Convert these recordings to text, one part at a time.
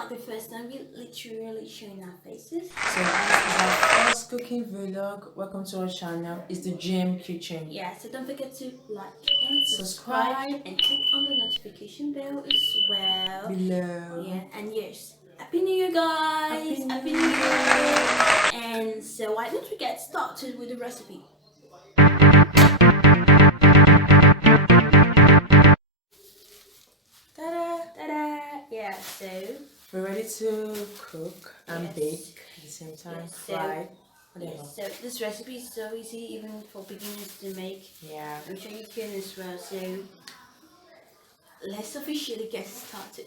like the first time, we're literally showing our faces. So this is our first cooking vlog. Welcome to our channel. It's the Gem Kitchen. Yeah, so don't forget to like and subscribe Subscribe and click on the notification bell as well. below. Yeah, and yes, Happy New Year, guys! Happy New Year. And so why don't we get started with the recipe? Ta-da! Ta-da! Yeah, so We're ready to cook and Yes. bake at the same time. Yes, so- Fry. Whatever. yes, so this recipe is so easy even for beginners to make. Yeah. I'm sure you can as well. So let's officially get started.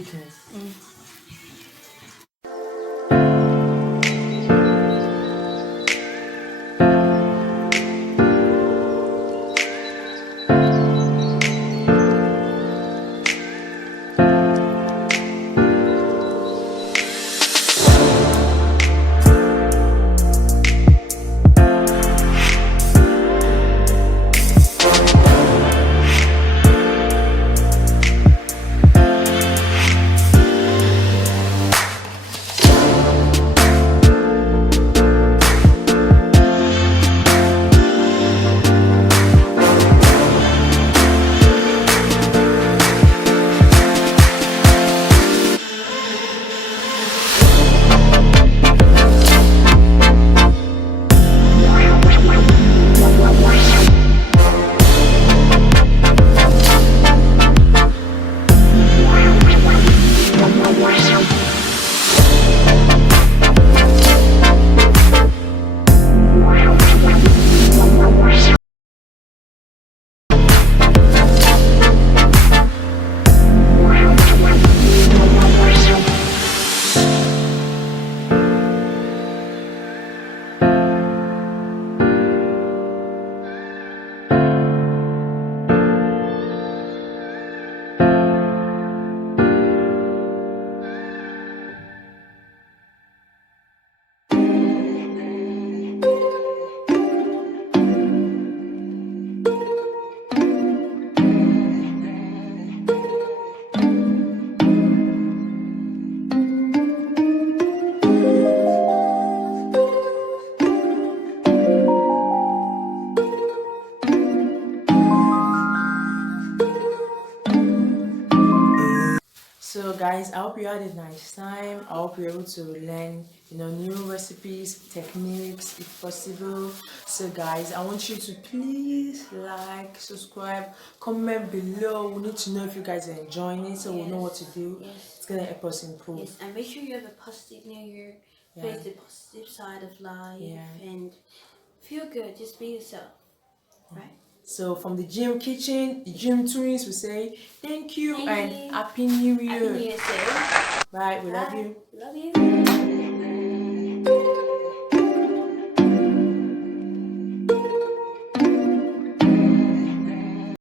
engagement. So guys, I hope you had a nice time. I hope you're able to learn, new recipes, techniques if possible. So guys, I want you to please like, subscribe, comment below. We need to know if you guys are enjoying it so we'll know what to do. Yes. It's gonna help us improve. Yes, and make sure you have a positive New Year. Face the positive side of life and feel good. Just be yourself, right? So from the Gym Kitchen, the Gym Twins, we say thank you Thank and you. Happy New Year. Happy New Year, sir. Bye. We love Bye. you. Love you.